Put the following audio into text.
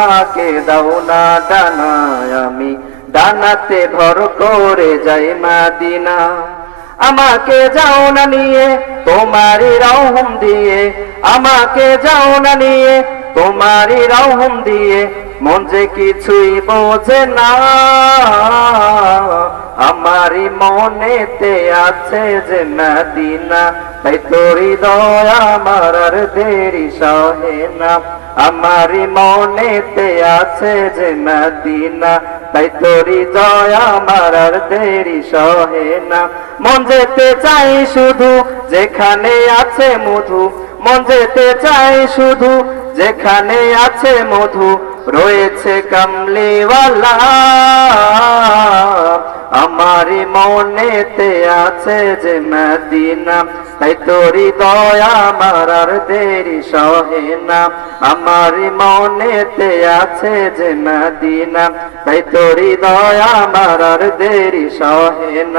আমাকে দাও না ডানা, আমি ডানাতে ভর করে যাই মদিনা। আমাকে যাও না নিয়ে তোমারই রহম দিয়ে, আমাকে যাও না নিয়ে তোমারই রহম দিয়ে, মন যে কিছুই বোঝে না। আমারই মনেতে আছে যে মদিনা, তাই তোরি দয়া আমার আর দেরি সহে না। আমারই মনেতে আছে যে মদিনা, তাই তোরি দয়া আমার আর দেরি সহে না। মন যেতে চাই শুধু যেখানে আছে মধু, মন যেতে চাই শুধু যেখানে আছে মধু, রয়েছে কামলিওয়ালা। আমারই মনেতে আছে যে মদিনা, তাই তোরি দয়া আমার আর দেরি সহে না। আমারই মনেতে আছে যে মদিনা, তাই তোরি দয়া আমার আর দেরি সহে না।